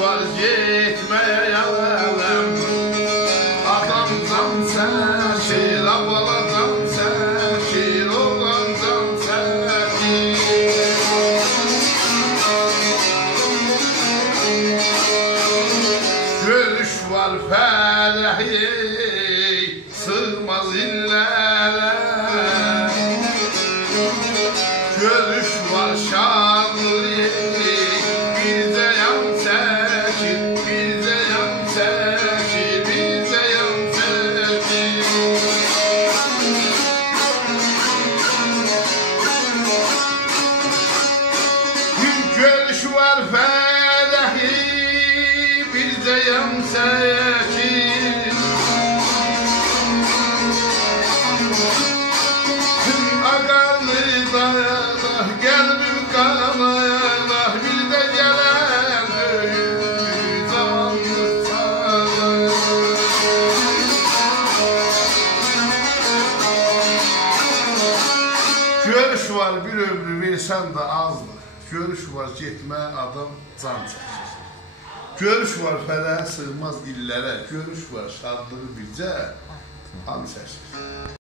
var gitmeye yalan. Adam can çəkir, abala can çəkir, oğlan can çəkir. Görüş var fərəhi, sığmaz illərə. Görüş var şanlı, bizə yan çəkir, bizə yan çəkir, bizə yan çəkir. Görüş var fərəhi, bizə yan çəkir. Tüm ağarlı dayana, qəlbim qanayana, bir də gələn böyük zamanlı çağır. Görüş var bir ömrü versən də azdır. Görüş var getmə adam can çəkir. Görüş var fərəh sığmaz illərə. Görüş var şadlığı bircə an çəkir.